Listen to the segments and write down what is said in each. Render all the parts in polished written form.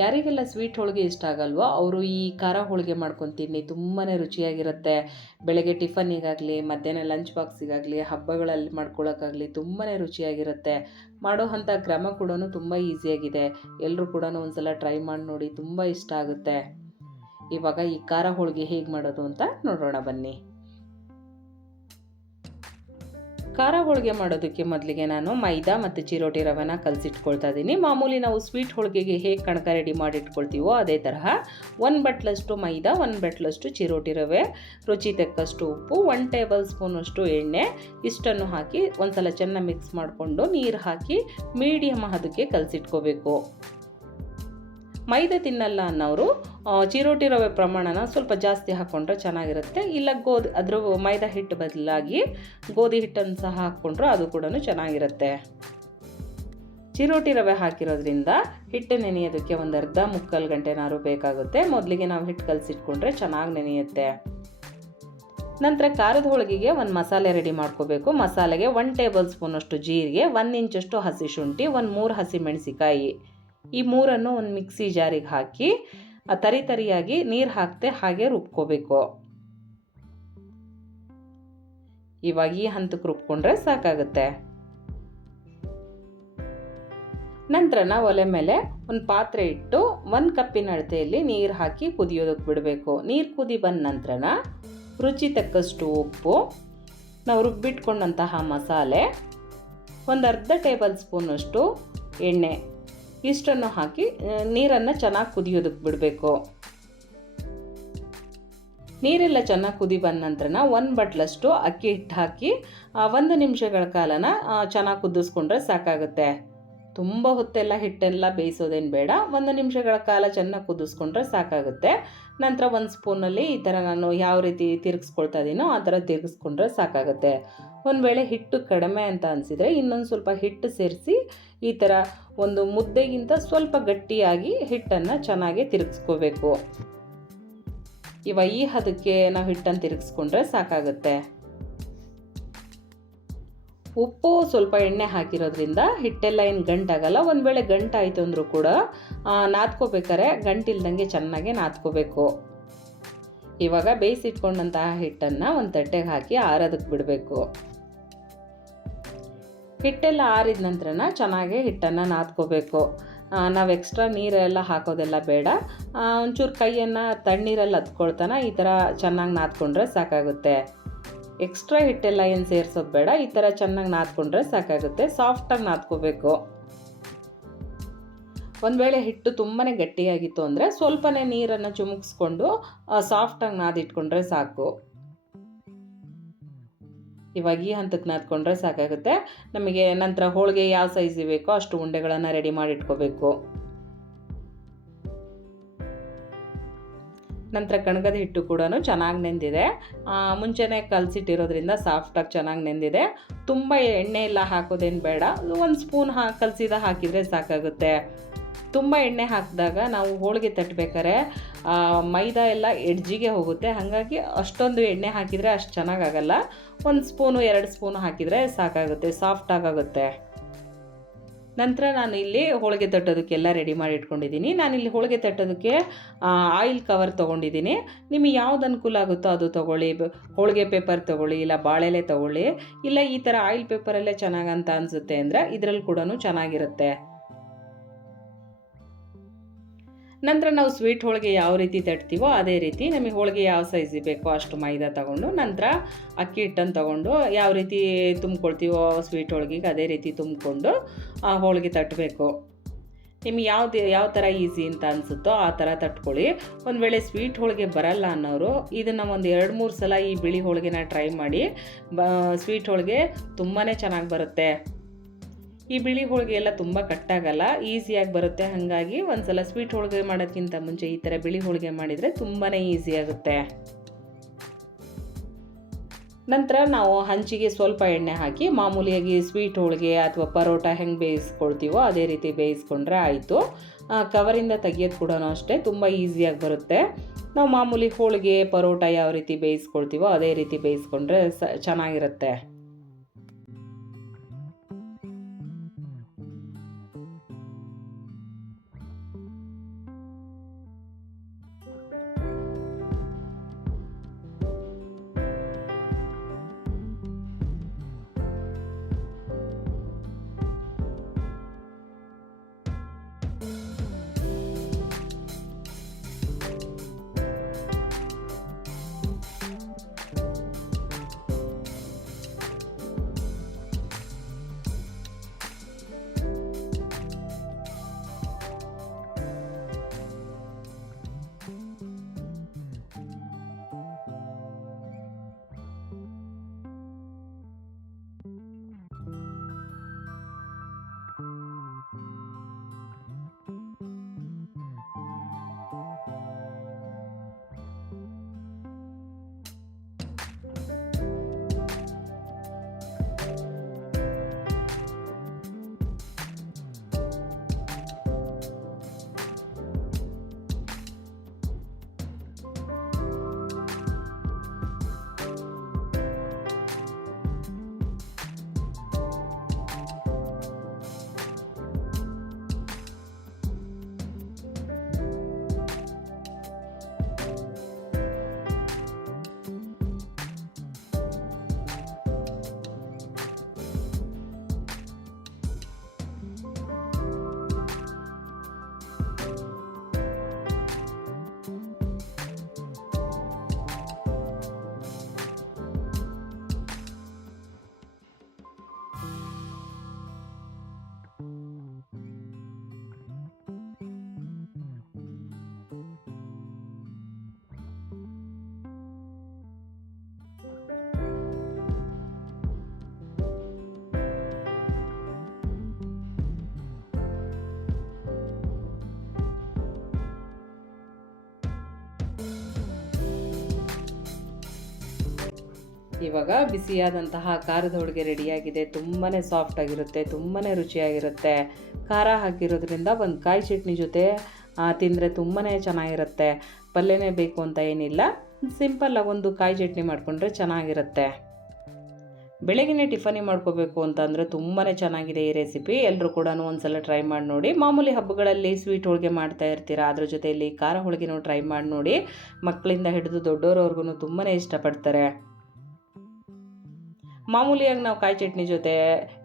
ಯಾರಿಗೆಲ್ಲ ಸ್ವೀಟ್ ಹೋಳಿಗೆ ಇಷ್ಟ ಆಗಲ್ವೋ ಅವರು ಈ ಖಾರ ಹೋಳಿಗೆ ಮಾಡ್ಕೊಂಡು ತಿನ್ನಿ, ತುಂಬಾ ರುಚಿಯಾಗಿರುತ್ತೆ. ಬೆಳಗ್ಗೆ ಟಿಫನ್ನಿಗಾಗಲಿ, ಮಧ್ಯಾಹ್ನ ಲಂಚ್ ಬಾಕ್ಸಿಗಾಗಲಿ, ಹಬ್ಬಗಳಲ್ಲಿ ಮಾಡ್ಕೊಳ್ಳೋಕ್ಕಾಗಲಿ ತುಂಬಾ ರುಚಿಯಾಗಿರುತ್ತೆ. ಮಾಡೋ ಅಂಥ ಕ್ರಮ ಕೂಡ ತುಂಬ ಈಸಿಯಾಗಿದೆ. ಎಲ್ಲರೂ ಕೂಡ ಒಂದ್ಸಲ ಟ್ರೈ ಮಾಡಿ ನೋಡಿ, ತುಂಬ ಇಷ್ಟ ಆಗುತ್ತೆ. ಇವಾಗ ಈ ಖಾರ ಹೋಳಿಗೆ ಹೇಗೆ ಮಾಡೋದು ಅಂತ ನೋಡೋಣ ಬನ್ನಿ. ಖಾರ ಹೋಳಿಗೆ ಮಾಡೋದಕ್ಕೆ ಮೊದಲಿಗೆ ನಾನು ಮೈದಾ ಮತ್ತು ಚಿರೋಟಿ ರವೆನ ಕಲಸಿಟ್ಕೊಳ್ತಾ ಇದ್ದೀನಿ. ಮಾಮೂಲಿ ನಾವು ಸ್ವೀಟ್ ಹೋಳಿಗೆಗೆ ಹೇಗೆ ಕಣಕ ರೆಡಿ ಮಾಡಿ ಇಟ್ಕೊಳ್ತೀವೋ ಅದೇ ತರಹ 1 ಬಟ್ಲಷ್ಟು ಮೈದಾ, 1 ಬಟ್ಲಷ್ಟು ಚಿರೋಟಿ ರವೆ, ರುಚಿ ತಕ್ಕಷ್ಟು ಉಪ್ಪು, 1 ಟೇಬಲ್ ಸ್ಪೂನಷ್ಟು ಎಣ್ಣೆ ಇಷ್ಟನ್ನು ಹಾಕಿ ಒಂದು ಸಲ ಚೆನ್ನಾಗಿ ಮಿಕ್ಸ್ ಮಾಡಿಕೊಂಡು ನೀರು ಹಾಕಿ ಮೀಡಿಯಮ್ ಹದಕ್ಕೆ ಕಲಸಿಟ್ಕೋಬೇಕು. ಮೈದಾ ತಿನ್ನಲ್ಲ ಅನ್ನೋರು ಚಿರೋಟಿ ರವೆ ಪ್ರಮಾಣನ ಸ್ವಲ್ಪ ಜಾಸ್ತಿ ಹಾಕ್ಕೊಂಡ್ರೆ ಚೆನ್ನಾಗಿರುತ್ತೆ. ಇಲ್ಲ ಅದ್ರ ಮೈದಾ ಹಿಟ್ಟು ಬದಲಾಗಿ ಗೋಧಿ ಹಿಟ್ಟನ್ನು ಸಹ ಹಾಕ್ಕೊಂಡ್ರೆ ಅದು ಕೂಡ ಚೆನ್ನಾಗಿರುತ್ತೆ. ಚಿರೋಟಿ ರವೆ ಹಾಕಿರೋದ್ರಿಂದ ಹಿಟ್ಟು ನೆನೆಯೋದಕ್ಕೆ ಒಂದು ಅರ್ಧ ಮುಕ್ಕಾಲು ಗಂಟೆನಾರು ಬೇಕಾಗುತ್ತೆ. ಮೊದಲಿಗೆ ನಾವು ಹಿಟ್ಟು ಕಲಸಿಟ್ಕೊಂಡ್ರೆ ಚೆನ್ನಾಗಿ ನೆನೆಯುತ್ತೆ. ನಂತರ ಖಾರದ ಹೋಳಿಗೆಗೆ ಒಂದು ಮಸಾಲೆ ರೆಡಿ ಮಾಡ್ಕೋಬೇಕು. ಮಸಾಲೆಗೆ 1 ಟೇಬಲ್ ಸ್ಪೂನಷ್ಟು ಜೀರಿಗೆ, 1 ಇಂಚಷ್ಟು ಹಸಿ ಶುಂಠಿ, 3 ಹಸಿ ಮೆಣಸಿಕಾಯಿ, ಈ ಮೂರನ್ನು ಒಂದು ಮಿಕ್ಸಿ ಜಾರಿಗೆ ಹಾಕಿ ತರಿಯಾಗಿ ನೀರು ಹಾಕದೆ ಹಾಗೆ ರುಬ್ಕೋಬೇಕು. ಇವಾಗ ಈ ಹಂತಕ್ಕೆ ರುಬ್ಕೊಂಡ್ರೆ ಸಾಕಾಗುತ್ತೆ. ನಂತರ ನಾವು ಒಲೆ ಮೇಲೆ ಒಂದು ಪಾತ್ರೆ ಇಟ್ಟು 1 ಕಪ್ಪಿನ ಅಳತೆಯಲ್ಲಿ ನೀರು ಹಾಕಿ ಕುದಿಯೋದಕ್ಕೆ ಬಿಡಬೇಕು. ನೀರು ಕುದಿ ಬಂದ ನಂತರ ರುಚಿ ತಕ್ಕಷ್ಟು ಉಪ್ಪು, ನಾವು ರುಬ್ಬಿಟ್ಕೊಂಡಂತಹ ಮಸಾಲೆ, ಒಂದು ಅರ್ಧ ಟೇಬಲ್ ಸ್ಪೂನಷ್ಟು ಎಣ್ಣೆ ಇಷ್ಟನ್ನು ಹಾಕಿ ನೀರನ್ನು ಚೆನ್ನಾಗಿ ಕುದಿಯೋದಕ್ಕೆ ಬಿಡಬೇಕು. ನೀರೆಲ್ಲ ಚೆನ್ನಾಗಿ ಕುದಿ ಬಂದ ನಂತರ 1 ಬಟ್ಲಷ್ಟು ಅಕ್ಕಿ ಹಿಟ್ಟು ಹಾಕಿ 1 ನಿಮಿಷಗಳ ಕಾಲನ ಚೆನ್ನಾಗಿ ಕುದಿಸ್ಕೊಂಡ್ರೆ ಸಾಕಾಗುತ್ತೆ. ತುಂಬ ಹೊತ್ತೆಲ್ಲ ಹಿಟ್ಟೆಲ್ಲ ಬೇಯಿಸೋದೇನು ಬೇಡ, 1 ನಿಮಿಷಗಳ ಕಾಲ ಚೆನ್ನಾಗಿ ಕುದಿಸ್ಕೊಂಡ್ರೆ ಸಾಕಾಗುತ್ತೆ. ನಂತರ 1 ಸ್ಪೂನಲ್ಲಿ ಈ ಥರ ನಾನು ಯಾವ ರೀತಿ ತಿರುಗಿಸ್ಕೊಳ್ತಾ ಇದ್ದೀನೋ ಆ ಥರ ತಿರುಗಿಸ್ಕೊಂಡ್ರೆ ಸಾಕಾಗುತ್ತೆ. ಒಂದು ವೇಳೆ ಹಿಟ್ಟು ಕಡಿಮೆ ಅಂತ ಅನಿಸಿದರೆ ಇನ್ನೊಂದು ಸ್ವಲ್ಪ ಹಿಟ್ಟು ಸೇರಿಸಿ ಈ ಥರ ಒಂದು ಮುದ್ದೆಗಿಂತ ಸ್ವಲ್ಪ ಗಟ್ಟಿಯಾಗಿ ಹಿಟ್ಟನ್ನು ಚೆನ್ನಾಗಿ ತಿರುಗಿಸ್ಕೋಬೇಕು. ಇವಾಗ ಈ ಹದಕ್ಕೆ ನಾವು ಹಿಟ್ಟನ್ನು ತಿರುಗಿಸ್ಕೊಂಡ್ರೆ ಸಾಕಾಗುತ್ತೆ. ಉಪ್ಪು ಸ್ವಲ್ಪ ಎಣ್ಣೆ ಹಾಕಿರೋದ್ರಿಂದ ಹಿಟ್ಟೆಲ್ಲ ಏನು ಗಂಟಾಗಲ್ಲ. ಒಂದು ವೇಳೆ ಗಂಟಾಯಿತು ಅಂದರೂ ಕೂಡ ನಾದ್ಕೋಬೇಕಾರೆ ಗಂಟಿಲ್ದಂಗೆ ಚೆನ್ನಾಗಿ ನಾದ್ಕೋಬೇಕು. ಇವಾಗ ಬೇಯಿಸಿಟ್ಕೊಂಡಂತಹ ಹಿಟ್ಟನ್ನು ಒಂದು ತಟ್ಟೆಗೆ ಹಾಕಿ ಆರೋದಕ್ಕೆ ಬಿಡಬೇಕು. ಹಿಟ್ಟೆಲ್ಲ ಆರಿದ ನಂತರ ಚೆನ್ನಾಗಿ ಹಿಟ್ಟನ್ನು ನಾದ್ಕೋಬೇಕು. ನಾವು ಎಕ್ಸ್ಟ್ರಾ ನೀರೆಲ್ಲ ಹಾಕೋದೆಲ್ಲ ಬೇಡ. ಒಂಚೂರು ಕೈಯನ್ನು ತಣ್ಣೀರಲ್ಲಿ ಹತ್ಕೊಳ್ತಾನೆ ಈ ಥರ ಚೆನ್ನಾಗಿ ನಾದ್ಕೊಂಡ್ರೆ ಸಾಕಾಗುತ್ತೆ. ಎಕ್ಸ್ಟ್ರಾ ಹಿಟ್ಟೆಲ್ಲ ಏನು ಸೇರಿಸೋದು ಬೇಡ, ಈ ಥರ ಚೆನ್ನಾಗಿ ನಾದ್ಕೊಂಡ್ರೆ ಸಾಕಾಗುತ್ತೆ. ಸಾಫ್ಟಾಗಿ ನಾದ್ಕೋಬೇಕು. ಒಂದು ವೇಳೆ ಹಿಟ್ಟು ತುಂಬಾ ಗಟ್ಟಿಯಾಗಿತ್ತು ಅಂದರೆ ಸ್ವಲ್ಪನೇ ನೀರನ್ನು ಚುಮುಕ್ಸ್ಕೊಂಡು ಸಾಫ್ಟಾಗಿ ನಾದಿಟ್ಕೊಂಡ್ರೆ ಸಾಕು. ಇವಾಗ ಈ ಹಂತಕ್ಕೆ ನಾದ್ಕೊಂಡ್ರೆ ಸಾಕಾಗುತ್ತೆ. ನಮಗೆ ನಂತರ ಹೋಳಿಗೆ ಯಾವ ಸೈಜ್ ಬೇಕೋ ಅಷ್ಟು ಉಂಡೆಗಳನ್ನು ರೆಡಿ ಮಾಡಿ ಇಟ್ಕೋಬೇಕು. ನಂತರ ಕಣಗದ ಹಿಟ್ಟು ಕೂಡ ಚೆನ್ನಾಗಿ ನೆಂದಿದೆ. ಮುಂಚೆನೇ ಕಲಸಿಟ್ಟಿರೋದ್ರಿಂದ ಸಾಫ್ಟಾಗಿ ಚೆನ್ನಾಗಿ ನೆಂದಿದೆ. ತುಂಬ ಎಣ್ಣೆ ಎಲ್ಲ ಹಾಕೋದೇನು ಬೇಡ, 1 ಸ್ಪೂನ್ ಕಲಸಿದ ಹಾಕಿದರೆ ಸಾಕಾಗುತ್ತೆ. ತುಂಬ ಎಣ್ಣೆ ಹಾಕಿದಾಗ ನಾವು ಹೋಳಿಗೆ ತಟ್ಟಬೇಕಾದ್ರೆ ಮೈದಾ ಎಲ್ಲ ಎಡ್ಜಿಗೆ ಹೋಗುತ್ತೆ. ಹಾಗಾಗಿ ಅಷ್ಟೊಂದು ಎಣ್ಣೆ ಹಾಕಿದರೆ ಅಷ್ಟು ಚೆನ್ನಾಗಾಗಲ್ಲ. 1 ಸ್ಪೂನು 2 ಸ್ಪೂನು ಹಾಕಿದರೆ ಸಾಕಾಗುತ್ತೆ, ಸಾಫ್ಟಾಗುತ್ತೆ. ನಂತರ ನಾನು ಇಲ್ಲಿ ಹೋಳಿಗೆ ತಟ್ಟೋದಕ್ಕೆಲ್ಲ ರೆಡಿ ಮಾಡಿ ಇಟ್ಕೊಂಡಿದ್ದೀನಿ. ನಾನಿಲ್ಲಿ ಹೋಳಿಗೆ ತಟ್ಟೋದಕ್ಕೆ ಆಯಿಲ್ ಕವರ್ ತೊಗೊಂಡಿದ್ದೀನಿ. ನಿಮಗೆ ಯಾವ್ದು ಅನುಕೂಲ ಆಗುತ್ತೋ ಅದು ತೊಗೊಳ್ಳಿ. ಹೋಳಿಗೆ ಪೇಪರ್ ತೊಗೊಳ್ಳಿ, ಇಲ್ಲ ಬಾಳೆಲೆ ತೊಗೊಳ್ಳಿ, ಇಲ್ಲ ಈ ಥರ ಆಯಿಲ್ ಪೇಪರಲ್ಲೇ ಚೆನ್ನಾಗಂತ ಅನಿಸುತ್ತೆ ಅಂದರೆ ಇದರಲ್ಲಿ ಕೂಡ ಚೆನ್ನಾಗಿರುತ್ತೆ. ನಂತರ ನಾವು ಸ್ವೀಟ್ ಹೋಳಿಗೆ ಯಾವ ರೀತಿ ತಟ್ತೀವೋ ಅದೇ ರೀತಿ ನಮಗೆ ಹೋಳಿಗೆ ಯಾವ ಸೈಜ್ ಬೇಕೋ ಅಷ್ಟು ಮೈದಾ ತೊಗೊಂಡು, ನಂತರ ಅಕ್ಕಿ ಹಿಟ್ಟನ್ನು ತೊಗೊಂಡು ಯಾವ ರೀತಿ ತುಂಬ್ಕೊಳ್ತೀವೋ ಸ್ವೀಟ್ ಹೋಳಿಗೆಗೆ ಅದೇ ರೀತಿ ತುಂಬಿಕೊಂಡು ಹೋಳಿಗೆ ತಟ್ಟಬೇಕು. ನಿಮಗೆ ಯಾವ ಥರ ಈಸಿ ಅಂತ ಅನಿಸುತ್ತೋ ಆ ಥರ ತಟ್ಕೊಳ್ಳಿ. ಒಂದು ವೇಳೆ ಸ್ವೀಟ್ ಹೋಳಿಗೆ ಬರಲ್ಲ ಅನ್ನೋರು ಇದನ್ನು ಒಂದು 2-3 ಸಲ ಈ ಬಿಳಿ ಹೋಳಿಗೆನ ಟ್ರೈ ಮಾಡಿ. ಸ್ವೀಟ್ ಹೋಳಿಗೆ ತುಂಬಾ ಚೆನ್ನಾಗಿ ಬರುತ್ತೆ. ಈ ಬಿಳಿ ಹೋಳಿಗೆ ಎಲ್ಲ ತುಂಬ ಕಟ್ಟಾಗಲ್ಲ, ಈಸಿಯಾಗಿ ಬರುತ್ತೆ. ಹಾಗಾಗಿ ಒಂದು ಸಲ ಸ್ವೀಟ್ ಹೋಳಿಗೆ ಮಾಡೋದಕ್ಕಿಂತ ಮುಂಚೆ ಈ ಥರ ಬಿಳಿ ಹೋಳಿಗೆ ಮಾಡಿದರೆ ತುಂಬಾ ಈಸಿ ಆಗುತ್ತೆ. ನಂತರ ನಾವು ಹಂಚಿಗೆ ಸ್ವಲ್ಪ ಎಣ್ಣೆ ಹಾಕಿ ಮಾಮೂಲಿಯಾಗಿ ಸ್ವೀಟ್ ಹೋಳಿಗೆ ಅಥವಾ ಪರೋಟ ಹೆಂಗೆ ಬೇಯಿಸ್ಕೊಳ್ತೀವೋ ಅದೇ ರೀತಿ ಬೇಯಿಸ್ಕೊಂಡ್ರೆ ಆಯಿತು. ಕವರಿಂದ ತೆಗಿಯೋದು ಕೂಡ ಅಷ್ಟೇ ತುಂಬ ಈಸಿಯಾಗಿ ಬರುತ್ತೆ. ನಾವು ಮಾಮೂಲಿ ಹೋಳಿಗೆ ಪರೋಟ ಯಾವ ರೀತಿ ಬೇಯಿಸ್ಕೊಳ್ತೀವೋ ಅದೇ ರೀತಿ ಬೇಯಿಸ್ಕೊಂಡ್ರೆ ಚೆನ್ನಾಗಿರುತ್ತೆ. ಇವಾಗ ಬಿಸಿಯಾದಂತಹ ಖಾರದ ಹೋಳಿಗೆ ರೆಡಿಯಾಗಿದೆ. ತುಂಬಾ ಸಾಫ್ಟಾಗಿರುತ್ತೆ, ತುಂಬಾ ರುಚಿಯಾಗಿರುತ್ತೆ. ಖಾರ ಹಾಕಿರೋದ್ರಿಂದ ಒಂದು ಕಾಯಿ ಚಟ್ನಿ ಜೊತೆ ತಿಂದರೆ ತುಂಬಾ ಚೆನ್ನಾಗಿರುತ್ತೆ. ಪಲ್ಯನೇ ಬೇಕು ಅಂತ ಏನಿಲ್ಲ, ಸಿಂಪಲ್ಲಾಗಿ ಒಂದು ಕಾಯಿ ಚಟ್ನಿ ಮಾಡಿಕೊಂಡ್ರೆ ಚೆನ್ನಾಗಿರುತ್ತೆ. ಬೆಳಗಿನ ಟಿಫನಿ ಮಾಡ್ಕೋಬೇಕು ಅಂತಂದರೆ ತುಂಬಾ ಚೆನ್ನಾಗಿದೆ ಈ ರೆಸಿಪಿ. ಎಲ್ಲರೂ ಕೂಡ ಒಂದ್ಸಲ ಟ್ರೈ ಮಾಡಿ ನೋಡಿ. ಮಾಮೂಲಿ ಹಬ್ಬಗಳಲ್ಲಿ ಸ್ವೀಟ್ ಹೋಳಿಗೆ ಮಾಡ್ತಾ ಇರ್ತೀರಾ, ಅದ್ರ ಜೊತೆಯಲ್ಲಿ ಖಾರ ಹೋಳಿಗೆನೂ ಟ್ರೈ ಮಾಡಿ ನೋಡಿ. ಮಕ್ಕಳಿಂದ ಹಿಡಿದು ದೊಡ್ಡೋರವ್ರಿಗೂ ತುಂಬಾ ಇಷ್ಟಪಡ್ತಾರೆ. ಮಾಮೂಲಿಯಾಗಿ ನಾವು ಕಾಯಿ ಚಟ್ನಿ ಜೊತೆ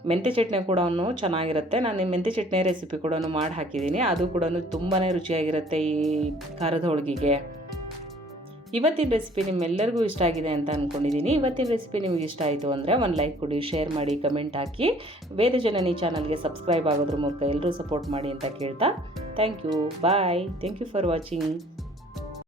ಮೆಂತ್ಯ ಚಟ್ನಿ ಕೂಡ ಚೆನ್ನಾಗಿರುತ್ತೆ. ನಾನು ಈ ಮೆಂತ್ಯ ಚಟ್ನಿ ರೆಸಿಪಿ ಕೂಡ ಮಾಡಿ ಹಾಕಿದ್ದೀನಿ, ಅದು ಕೂಡ ತುಂಬಾ ರುಚಿಯಾಗಿರುತ್ತೆ ಈ ಖಾರದ ಹೋಳಿಗೆಗೆ. ಇವತ್ತಿನ ರೆಸಿಪಿ ನಿಮ್ಮೆಲ್ಲರಿಗೂ ಇಷ್ಟ ಆಗಿದೆ ಅಂತ ಅಂದ್ಕೊಂಡಿದ್ದೀನಿ. ಇವತ್ತಿನ ರೆಸಿಪಿ ನಿಮಗೆ ಇಷ್ಟ ಆಯಿತು ಅಂದರೆ ಒಂದು ಲೈಕ್ ಕೊಡಿ, ಶೇರ್ ಮಾಡಿ, ಕಮೆಂಟ್ ಹಾಕಿ. ವೇದ ಜನನಿ ಚಾನಲ್ಗೆ ಸಬ್ಸ್ಕ್ರೈಬ್ ಆಗೋದ್ರ ಮೂಲಕ ಎಲ್ಲರೂ ಸಪೋರ್ಟ್ ಮಾಡಿ ಅಂತ ಕೇಳ್ತಾ thank you. Bye. Thank you for watching.